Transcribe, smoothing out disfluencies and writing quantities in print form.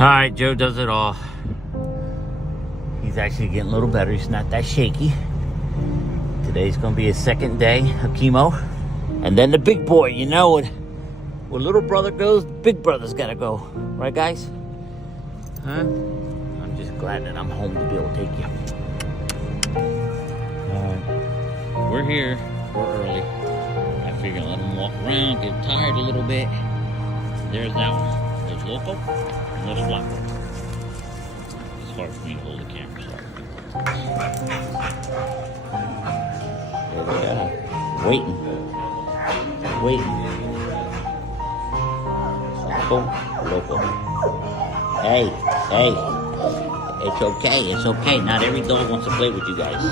Alright, Joe does it all. He's actually getting a little better. He's not that shaky. Today's gonna be his second day of chemo. And then the big boy, you know it. Where little brother goes, big brother's gotta go. Right, guys? Huh? I'm just glad that I'm home to be able to take you. We're here. We're early. I figure let him walk around, get tired a little bit. There's that one. There's Loco and there's Flaco. It's hard for me to hold the camera, sorry. There they are. Waiting. Loco. Hey. It's okay. Not every dog wants to play with you guys.